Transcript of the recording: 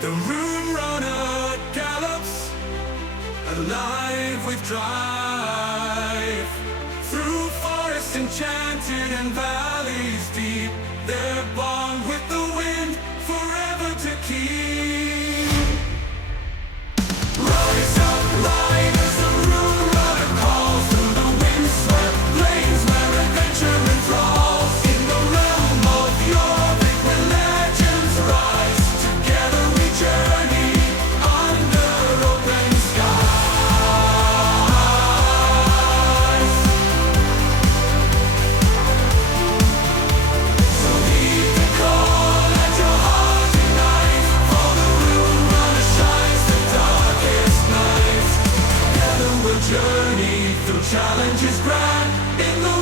The Rune runner gallops, alive with drive. Through forests enchanted and valleys deep, their bond with the wind forever to keep. Rise up, riders, the Rune runner calls through the windswept plains where adventure enthralls. In the realm of Jorvik where legends rise, together we journey under open skies. So heed the call at your heart tonight, for the Rune runner shines the darkest nights. Together we'll journey through challenges grand in the